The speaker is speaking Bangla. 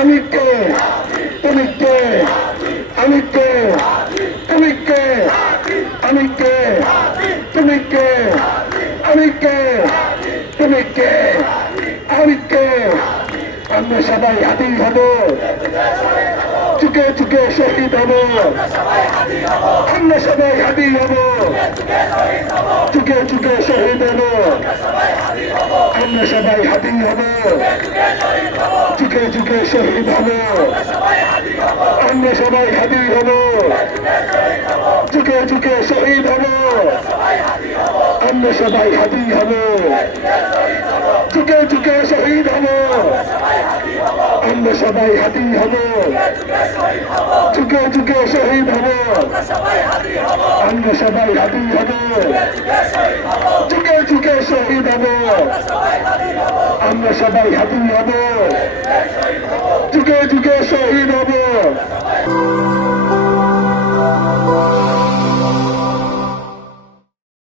আমি কে? তুমি কে? আমি কে? তুমি কে? আমি কে? তুমি কে? আমি কে? তুমি কে? আমি কে? আমরা সবাই হাতি হব, চুকে চুকে শহীদ হব। আমরা সবাই হাতি হব, চুকে চুকে শহীদ হব। আমরা সবাই হাতি হব, চুকে চুকে শহীদ হব। আমরা সবাই হাতি হব, চুকে চুকে শহীদ হব। আমরা সবাই হাতি হব, চুকে চুকে শহীদ হব। আমরা সবাই হাতি হব, চুকে চুকে শহীদ হব। আমরা সবাই হাতি হব, চুকে চুকে শহীদ হব। আমরা সবাই হাতি হব।